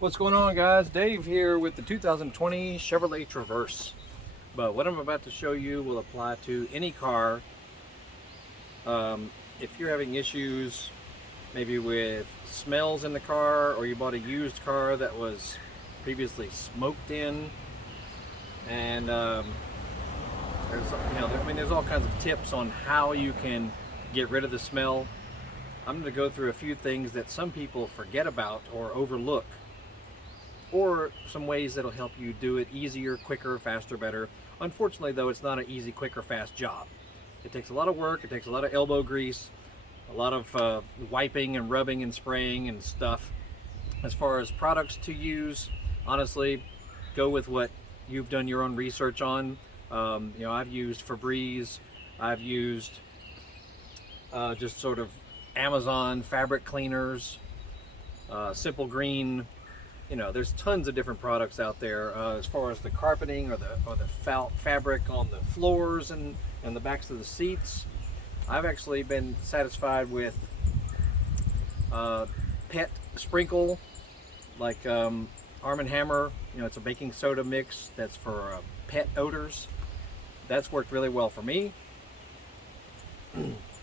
What's going on, guys? Dave here with the 2020 Chevrolet Traverse. But what I'm about to show you will apply to any car. If you're having issues maybe with smells in the car, or you bought a used car that was previously smoked in, and there's all kinds of tips on how you can get rid of the smell. I'm going to go through a few things that some people forget about or overlook, or some ways that'll help you do it easier, quicker, faster, better. Unfortunately though, it's not an easy, quick, or fast job. It takes a lot of work, it takes a lot of elbow grease, a lot of wiping and rubbing and spraying and stuff. As far as products to use, honestly, go with what you've done your own research on. I've used Febreze, I've used just sort of Amazon fabric cleaners, Simple Green. There's tons of different products out there as far as the carpeting or the fabric on the floors and the backs of the seats. I've actually been satisfied with pet sprinkle, like Arm & Hammer. It's a baking soda mix that's for pet odors. That's worked really well for me.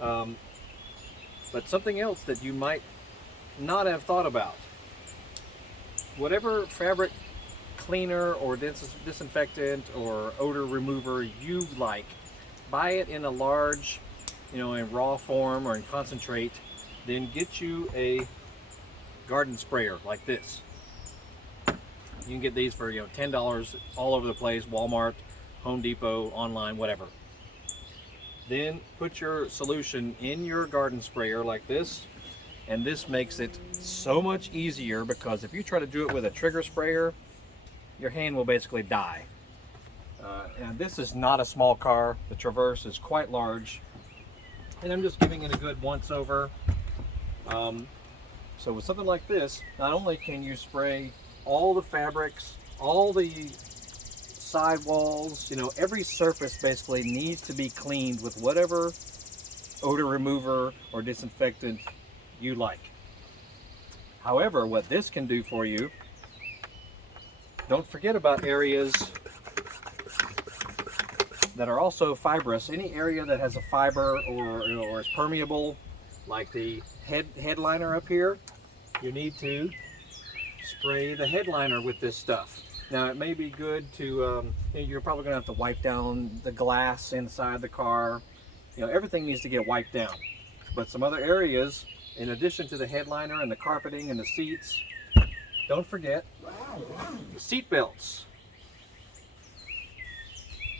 But something else that you might not have thought about: whatever fabric cleaner or disinfectant or odor remover you like, buy it in a large, in raw form or in concentrate. Then get you a garden sprayer like this. You can get these for $10 all over the place: Walmart, Home Depot, online, whatever. Then put your solution in your garden sprayer like this. And this makes it so much easier, because if you try to do it with a trigger sprayer, your hand will basically die. And this is not a small car. The Traverse is quite large. And I'm just giving it a good once over. So with something like this, not only can you spray all the fabrics, all the sidewalls, every surface basically needs to be cleaned with whatever odor remover or disinfectant you like. However, what this can do for you, don't forget about areas that are also fibrous. Any area that has a fiber or is permeable, like the headliner up here, you need to spray the headliner with this stuff. Now, it may be good to, you're probably going to have to wipe down the glass inside the car. Everything needs to get wiped down. But some other areas, in addition to the headliner and the carpeting and the seats, don't forget the seat belts.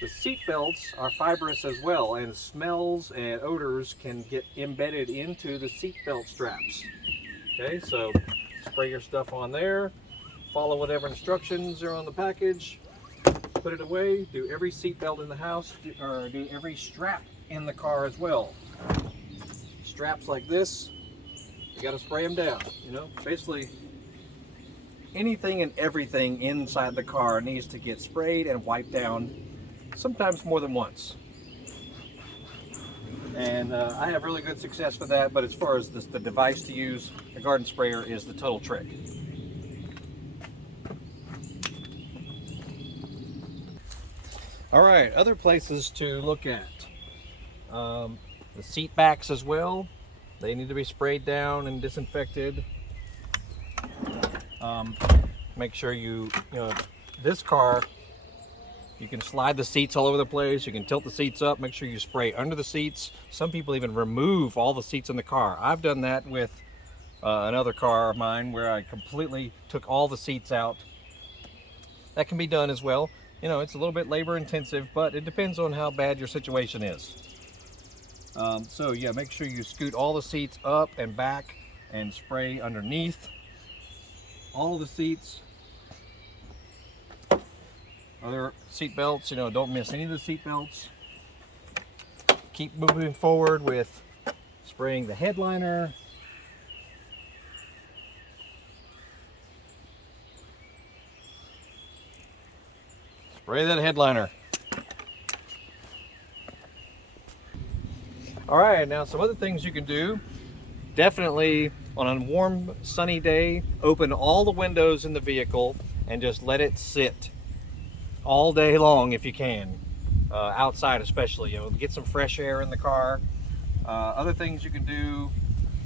The seat belts are fibrous as well, and smells and odors can get embedded into the seat belt straps. Okay, so spray your stuff on there, follow whatever instructions are on the package, put it away. Do every seat belt in the house, or do every strap in the car as well. Straps like this, you got to spray them down. Basically anything and everything inside the car needs to get sprayed and wiped down, sometimes more than once. And I have really good success with that. But as far as the device to use, a garden sprayer is the total trick. All right, other places to look at. The seat backs as well. They need to be sprayed down and disinfected. Make sure this car, you can slide the seats all over the place. You can tilt the seats up. Make sure you spray under the seats. Some people even remove all the seats in the car. I've done that with another car of mine, where I completely took all the seats out. That can be done as well. It's a little bit labor intensive, but it depends on how bad your situation is. So yeah, make sure you scoot all the seats up and back and spray underneath all the seats. Other seat belts, don't miss any of the seat belts. Keep moving forward with spraying the headliner. Spray that headliner. All right, now some other things you can do definitely on a warm sunny day, open all the windows in the vehicle and just let it sit all day long if you can, outside especially. Get some fresh air in the car. Other things you can do: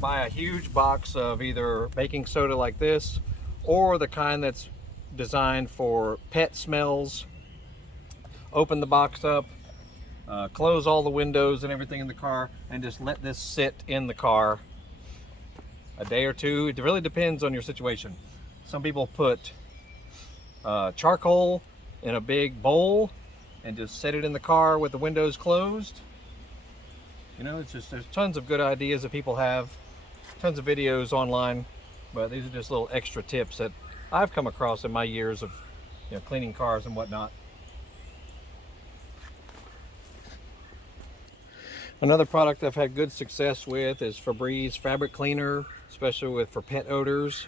buy a huge box of either baking soda like this, or the kind that's designed for pet smells. Open the box up, close all the windows and everything in the car, and just let this sit in the car a day or two. It really depends on your situation. Some people put charcoal in a big bowl and just set it in the car with the windows closed. It's just, there's tons of good ideas that people have, tons of videos online, but these are just little extra tips that I've come across in my years of cleaning cars and whatnot. Another product I've had good success with is Febreze fabric cleaner, especially for pet odors.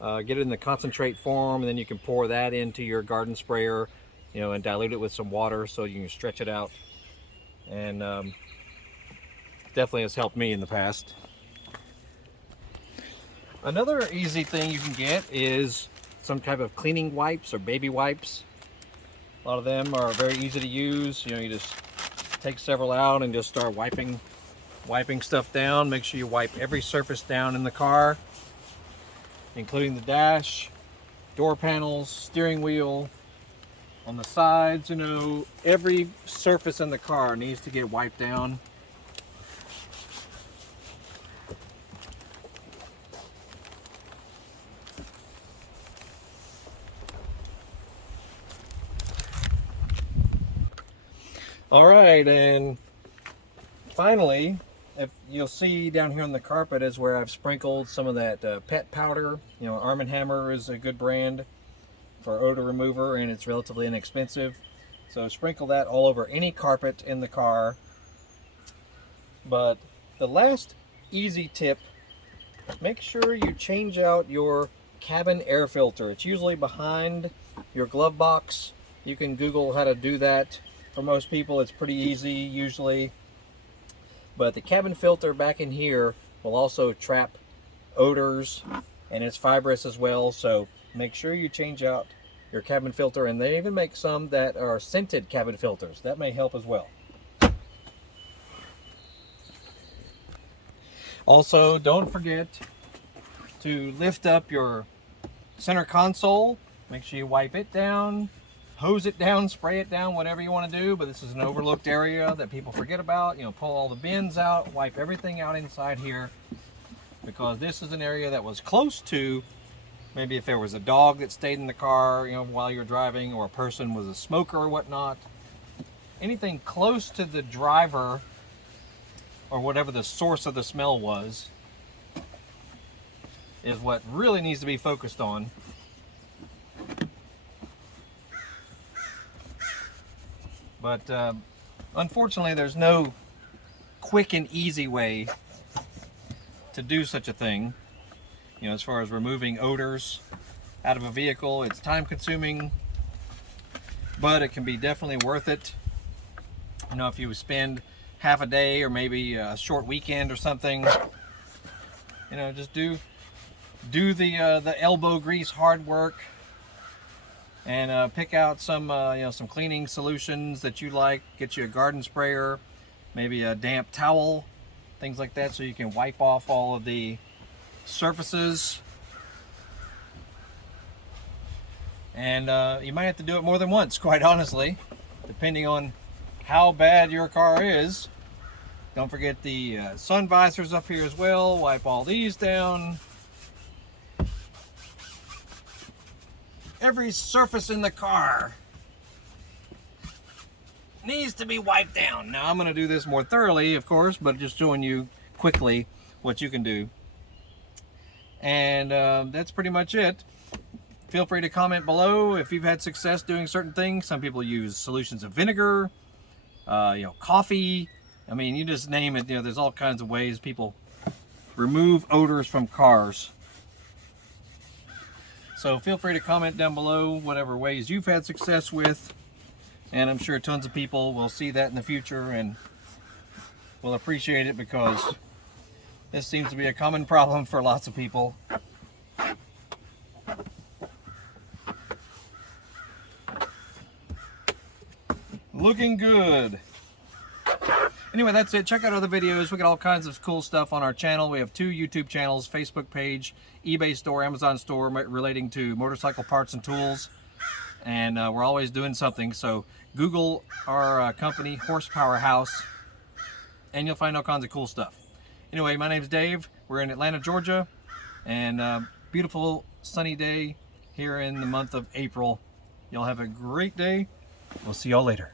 Get it in the concentrate form, and then you can pour that into your garden sprayer, and dilute it with some water so you can stretch it out. And definitely has helped me in the past. Another easy thing you can get is some type of cleaning wipes or baby wipes. A lot of them are very easy to use. You just take several out and just start wiping stuff down. Make sure you wipe every surface down in the car, including the dash, door panels, steering wheel, on the sides. Every surface in the car needs to get wiped down. All right, and finally, if you'll see down here on the carpet is where I've sprinkled some of that pet powder. Arm & Hammer is a good brand for odor remover, and it's relatively inexpensive. So sprinkle that all over any carpet in the car. But the last easy tip, make sure you change out your cabin air filter. It's usually behind your glove box. You can Google how to do that. For most people, it's pretty easy usually. But the cabin filter back in here will also trap odors, and it's fibrous as well. So make sure you change out your cabin filter, and they even make some that are scented cabin filters. That may help as well. Also, don't forget to lift up your center console. Make sure you wipe it down, hose it down, spray it down, whatever you want to do. But this is an overlooked area that people forget about. Pull all the bins out, wipe everything out inside here, because this is an area that was close to, maybe if there was a dog that stayed in the car while you're driving, or a person was a smoker or whatnot. Anything close to the driver or whatever the source of the smell was is what really needs to be focused on. But unfortunately, there's no quick and easy way to do such a thing. As far as removing odors out of a vehicle, it's time consuming, but it can be definitely worth it. If you spend half a day or maybe a short weekend or something, just do the elbow grease hard work, and pick out some some cleaning solutions that you like. Get you a garden sprayer, maybe a damp towel, things like that, so you can wipe off all of the surfaces. And you might have to do it more than once, quite honestly, depending on how bad your car is. Don't forget the sun visors up here as well. Wipe all these down. Every surface in the car needs to be wiped down. Now I'm going to do this more thoroughly, of course, but just showing you quickly what you can do. And that's pretty much it. Feel free to comment below if you've had success doing certain things. Some people use solutions of vinegar, coffee. I mean, you just name it. There's all kinds of ways people remove odors from cars. So feel free to comment down below whatever ways you've had success with. And I'm sure tons of people will see that in the future and will appreciate it, because This seems to be a common problem for lots of people. Looking good. Anyway, that's it. Check out other videos. We got all kinds of cool stuff on our channel. We have 2 YouTube channels, Facebook page, eBay store, Amazon store relating to motorcycle parts and tools. And we're always doing something. So Google our company, Horsepower House, and you'll find all kinds of cool stuff. Anyway, my name's Dave. We're in Atlanta, Georgia, and beautiful sunny day here in the month of April. Y'all have a great day. We'll see y'all later.